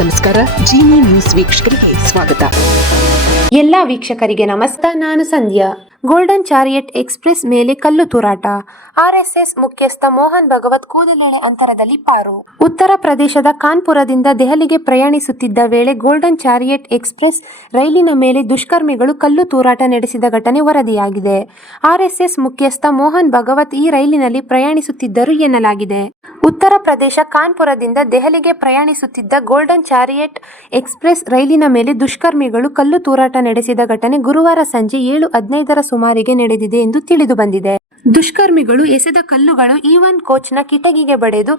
ನಮಸ್ಕಾರ. ಜಿನಿ ನ್ಯೂಸ್ ವೀಕ್ಷಕರಿಗೆ ಸ್ವಾಗತ. ಎಲ್ಲ ವೀಕ್ಷಕರಿಗೆ ನಮಸ್ಕಾರ. ನಾನು ಸಂಧ್ಯಾ. ಗೋಲ್ಡನ್ ಚಾರಿಯಟ್ ಎಕ್ಸ್ಪ್ರೆಸ್ ಮೇಲೆ ಕಲ್ಲು ತೂರಾಟ. ಆರ್ಎಸ್ಎಸ್ ಮುಖ್ಯಸ್ಥ ಮೋಹನ್ ಭಗವತ್ ಕೂದಲೆಳೆ ಅಂತರದಲ್ಲಿ ಪಾರು. ಉತ್ತರ ಪ್ರದೇಶದ ಕಾನ್ಪುರದಿಂದ ದೆಹಲಿಗೆ ಪ್ರಯಾಣಿಸುತ್ತಿದ್ದ ವೇಳೆ ಗೋಲ್ಡನ್ ಚಾರಿಯಟ್ ಎಕ್ಸ್ಪ್ರೆಸ್ ರೈಲಿನ ಮೇಲೆ ದುಷ್ಕರ್ಮಿಗಳು ಕಲ್ಲು ತೂರಾಟ ನಡೆಸಿದ ಘಟನೆ ವರದಿಯಾಗಿದೆ. ಆರ್ಎಸ್ಎಸ್ ಮುಖ್ಯಸ್ಥ ಮೋಹನ್ ಭಗವತ್ ಈ ರೈಲಿನಲ್ಲಿ ಪ್ರಯಾಣಿಸುತ್ತಿದ್ದರು ಎನ್ನಲಾಗಿದೆ. ಉತ್ತರ ಪ್ರದೇಶ ಕಾನ್ಪುರದಿಂದ ದೆಹಲಿಗೆ ಪ್ರಯಾಣಿಸುತ್ತಿದ್ದ ಗೋಲ್ಡನ್ ಚಾರಿಯಟ್ ಎಕ್ಸ್ಪ್ರೆಸ್ ರೈಲಿನ ಮೇಲೆ ದುಷ್ಕರ್ಮಿಗಳು ಕಲ್ಲು ತೂರಾಟ ನಡೆಸಿದ ಘಟನೆ ಗುರುವಾರ ಸಂಜೆ 7:15 ಸುಮಾರಿಗೆ ನಡೆದಿದೆ ಎಂದು ತಿಳಿದು ಬಂದಿದೆ. ದುಷ್ಕರ್ಮಿಗಳು ಎಸೆದ ಕಲ್ಲುಗಳು E1 ಕೋಚ್ನ ಕಿಟಕಿಗೆ ಬಡಿದು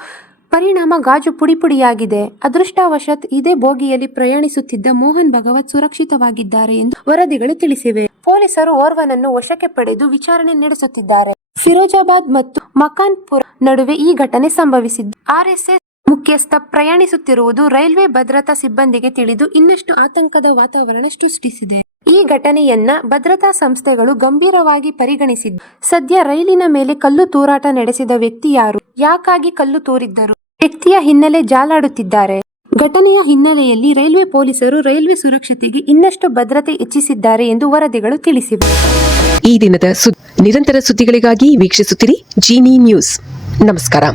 ಪರಿಣಾಮ ಗಾಜು ಪುಡಿಪುಡಿಯಾಗಿದೆ. ಅದೃಷ್ಟವಶಾತ್ ಇದೇ ಬೋಗಿಯಲ್ಲಿ ಪ್ರಯಾಣಿಸುತ್ತಿದ್ದ ಮೋಹನ್ ಭಗವತ್ ಸುರಕ್ಷಿತವಾಗಿದ್ದಾರೆ ಎಂದು ವರದಿಗಳು ತಿಳಿಸಿವೆ. ಪೊಲೀಸರು ಓರ್ವನನ್ನು ವಶಕ್ಕೆ ಪಡೆದು ವಿಚಾರಣೆ ನಡೆಸುತ್ತಿದ್ದಾರೆ. ಫಿರೋಜಾಬಾದ್ ಮತ್ತು ಮಕಾನ್ಪುರ ನಡುವೆ ಈ ಘಟನೆ ಸಂಭವಿಸಿದ್ದು, ಆರ್ಎಸ್ಎಸ್ ಮುಖ್ಯಸ್ಥ ಪ್ರಯಾಣಿಸುತ್ತಿರುವುದು ರೈಲ್ವೆ ಭದ್ರತಾ ಸಿಬ್ಬಂದಿಗೆ ತಿಳಿದು ಇನ್ನಷ್ಟು ಆತಂಕದ ವಾತಾವರಣ ಸೃಷ್ಟಿಸಿದೆ. ಈ ಘಟನೆಯನ್ನ ಭದ್ರತಾ ಸಂಸ್ಥೆಗಳು ಗಂಭೀರವಾಗಿ ಪರಿಗಣಿಸಿದ್ದು, ಸದ್ಯ ರೈಲಿನ ಮೇಲೆ ಕಲ್ಲು ತೂರಾಟ ನಡೆಸಿದ ವ್ಯಕ್ತಿ ಯಾರು, ಯಾಕಾಗಿ ಕಲ್ಲು ತೂರಿದ್ದರು, ವ್ಯಕ್ತಿಯ ಹಿನ್ನೆಲೆ ಜಾಲಾಡುತ್ತಿದ್ದಾರೆ. ಘಟನೆಯ ಹಿನ್ನೆಲೆಯಲ್ಲಿ ರೈಲ್ವೆ ಪೊಲೀಸರು ರೈಲ್ವೆ ಸುರಕ್ಷತೆಗೆ ಇನ್ನಷ್ಟು ಭದ್ರತೆ ಹೆಚ್ಚಿಸಿದ್ದಾರೆ ಎಂದು ವರದಿಗಳು ತಿಳಿಸಿವೆ. ಈ ದಿನದ ನಿರಂತರ ಸುದ್ದಿಗಳಿಗಾಗಿ ವೀಕ್ಷಿಸುತ್ತಿರಿ ಜಿನಿ ನ್ಯೂಸ್. ನಮಸ್ಕಾರ.